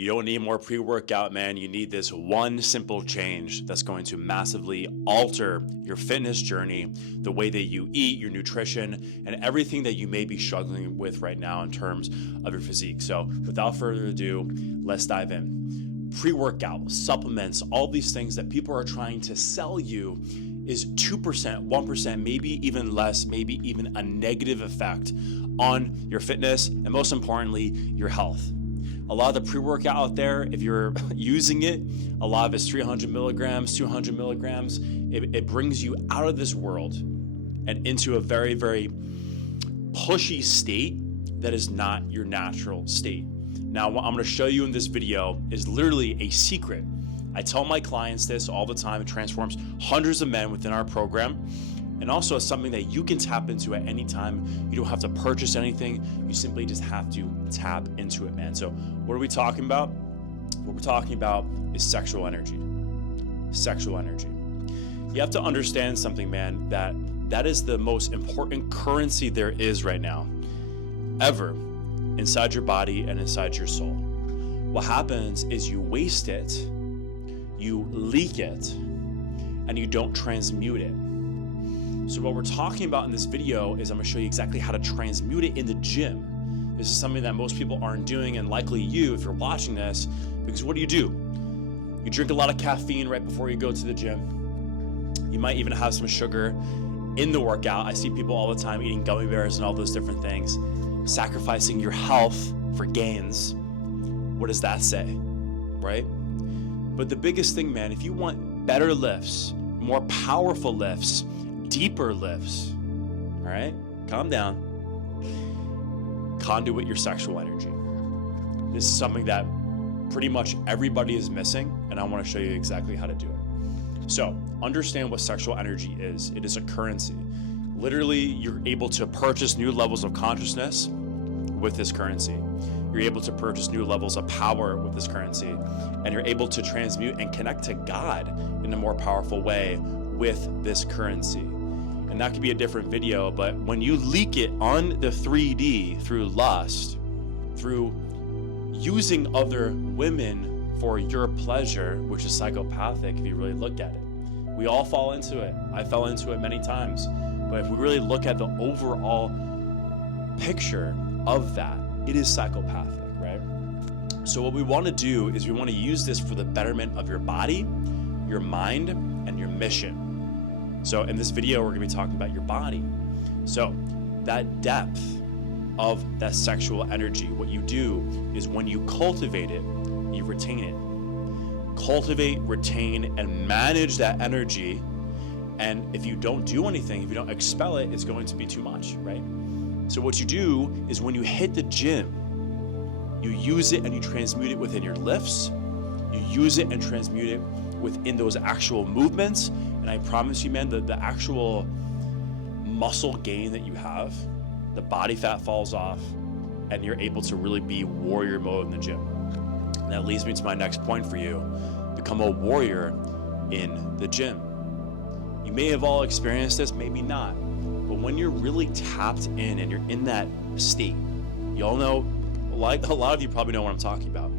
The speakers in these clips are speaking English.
You don't need more pre-workout, man. You need this one simple change that's going to massively alter your fitness journey, the way that you eat, your nutrition, and everything that you may be struggling with right now in terms of your physique. So without further ado, let's dive in. Pre-workout, supplements, all these things that people are trying to sell you is 2%, 1%, maybe even less, maybe even a negative effect on your fitness and most importantly, your health. A lot of the pre-workout out there, if you're using it, a lot of it's 300 milligrams, 200 milligrams. It brings you out of this world and into a very, very pushy state that is not your natural state. Now, what I'm going to show you in this video is literally a secret. I tell my clients this all the time. It transforms hundreds of men within our program. And also it's something that you can tap into at any time. You don't have to purchase anything. You simply just have to tap into it, man. So what are we talking about? What we're talking about is sexual energy. Sexual energy. You have to understand something, man, that is the most important currency there is right now, ever, inside your body and inside your soul. What happens is you waste it, you leak it, and you don't transmute it. So what we're talking about in this video is I'm gonna show you exactly how to transmute it in the gym. This is something that most people aren't doing, and likely you, if you're watching this, because what do? You drink a lot of caffeine right before you go to the gym. You might even have some sugar in the workout. I see people all the time eating gummy bears and all those different things, sacrificing your health for gains. What does that say, right? But the biggest thing, man, if you want better lifts, more powerful lifts, deeper lifts, all right? Calm down. Conduit your sexual energy. This is something that pretty much everybody is missing, and I want to show you exactly how to do it. So, understand what sexual energy is. It is a currency. Literally, you're able to purchase new levels of consciousness with this currency. You're able to purchase new levels of power with this currency, and you're able to transmute and connect to God in a more powerful way with this currency. And that could be a different video, but when you leak it on the 3D through lust, through using other women for your pleasure, which is psychopathic if you really look at it. We all fall into it. I fell into it many times. But if we really look at the overall picture of that, it is psychopathic, right? So what we want to do is we want to use this for the betterment of your body, your mind, and your mission. So in this video, we're going to be talking about your body. So that depth of that sexual energy, what you do is when you cultivate it, you retain it. Cultivate, retain, and manage that energy. And if you don't do anything, if you don't expel it, it's going to be too much, right? So what you do is when you hit the gym, you use it and you transmute it within your lifts. You use it and transmute it within those actual movements. And I promise you, man, the actual muscle gain that you have, the body fat falls off, and you're able to really be warrior mode in the gym. And that leads me to my next point for you. Become a warrior in the gym. You may have all experienced this, maybe not. But when you're really tapped in and you're in that state, you all know, like a lot of you probably know what I'm talking about.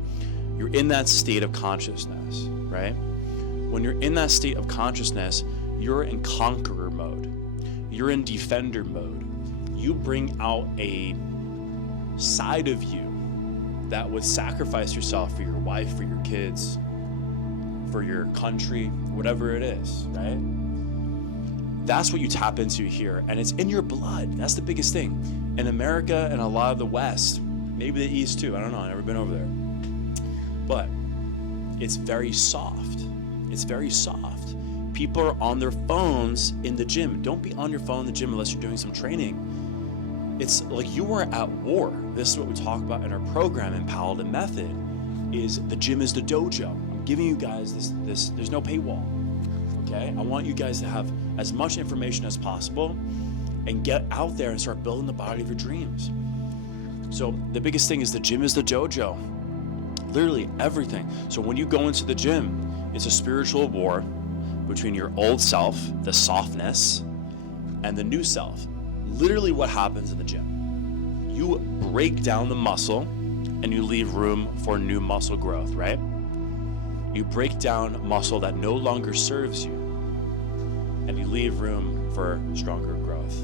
You're in that state of consciousness, right? When you're in that state of consciousness, you're in conqueror mode. You're in defender mode. You bring out a side of you that would sacrifice yourself for your wife, for your kids, for your country, whatever it is, right? That's what you tap into here, and it's in your blood. That's the biggest thing. In America and a lot of the West, maybe the East too, I don't know, I've never been over there. But it's very soft. It's very soft. People are on their phones in the gym. Don't be on your phone in the gym unless you're doing some training. It's like you are at war. This is what we talk about in our program in Paladin Method, is the gym is the dojo. I'm giving you guys this there's no paywall, okay? I want you guys to have as much information as possible and get out there and start building the body of your dreams. So the biggest thing is the gym is the dojo. Literally everything. So when you go into the gym, it's a spiritual war between your old self, the softness, and the new self. Literally what happens in the gym. You break down the muscle and you leave room for new muscle growth, right? You break down muscle that no longer serves you, and you leave room for stronger growth.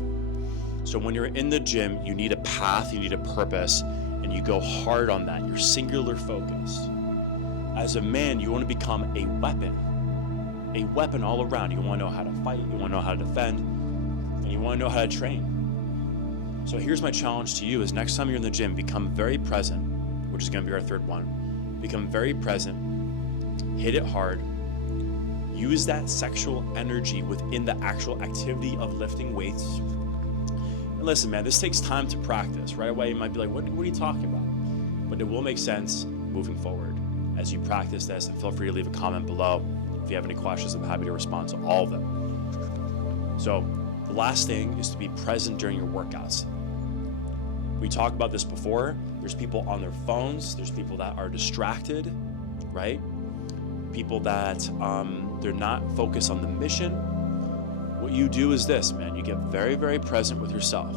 So when you're in the gym, you need a path, you need a purpose, and you go hard on that. You're singular focused. As a man, you want to become a weapon all around. You want to know how to fight, you want to know how to defend, and you want to know how to train. So here's my challenge to you is next time you're in the gym, become very present, which is going to be our third one. Become very present, hit it hard, use that sexual energy within the actual activity of lifting weights. And listen, man, this takes time to practice. Right away, you might be like, what are you talking about? But it will make sense moving forward as you practice this. And feel free to leave a comment below. If you have any questions, I'm happy to respond to all of them. So the last thing is to be present during your workouts. We talked about this before. There's people on their phones. There's people that are distracted, right? People that they're not focused on the mission. What you do is this, man. You get very, very present with yourself.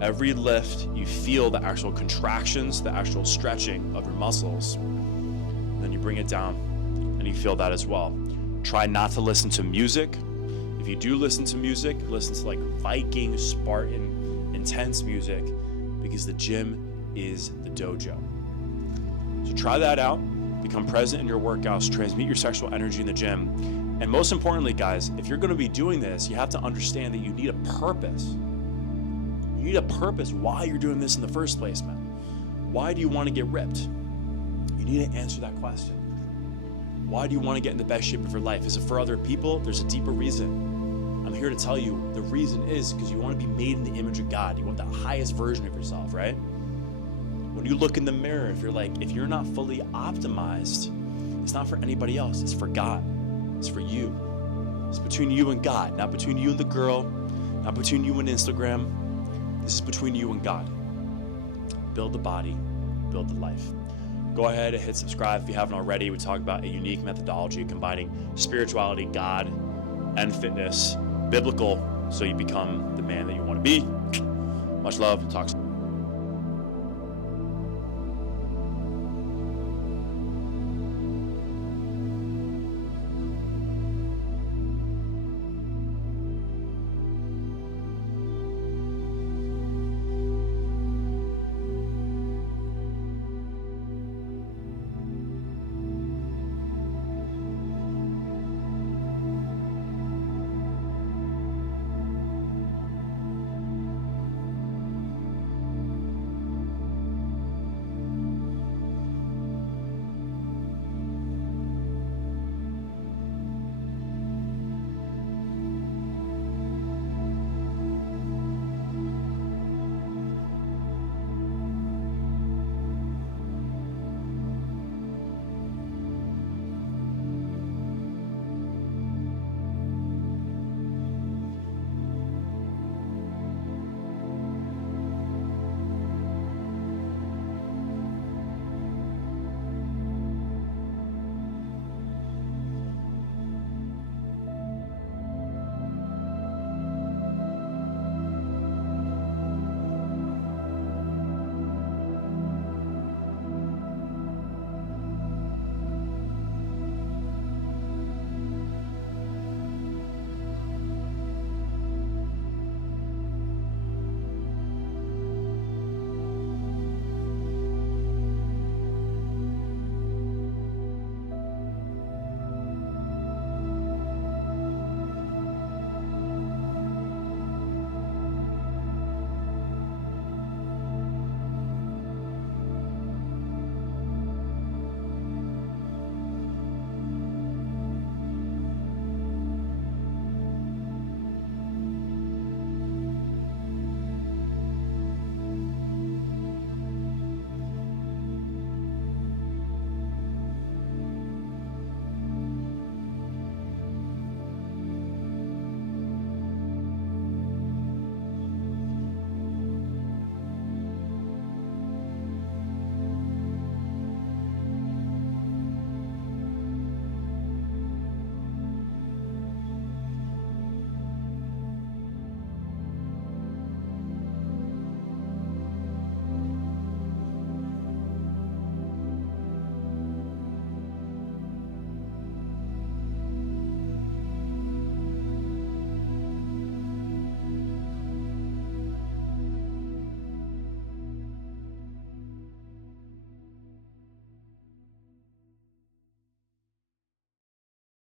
Every lift, you feel the actual contractions, the actual stretching of your muscles. And then you bring it down and you feel that as well. Try not to listen to music. If you do listen to music, listen to like Viking, Spartan, intense music, because the gym is the dojo. So try that out. Become present in your workouts. Transmute your sexual energy in the gym. And most importantly, guys, if you're going to be doing this, you have to understand that you need a purpose. You need a purpose why you're doing this in the first place, man. Why do you want to get ripped? You need to answer that question. Why do you want to get in the best shape of your life? Is it for other people? There's a deeper reason. I'm here to tell you the reason is because you want to be made in the image of God. You want the highest version of yourself, right? When you look in the mirror, if you're not fully optimized, it's not for anybody else. It's for God. It's for you. It's between you and God, not between you and the girl, not between you and Instagram. This is between you and God. Build the body, build the life. Go ahead and hit subscribe if you haven't already. We talk about a unique methodology combining spirituality, God, and fitness, biblical, so you become the man that you want to be. Much love. Talk soon.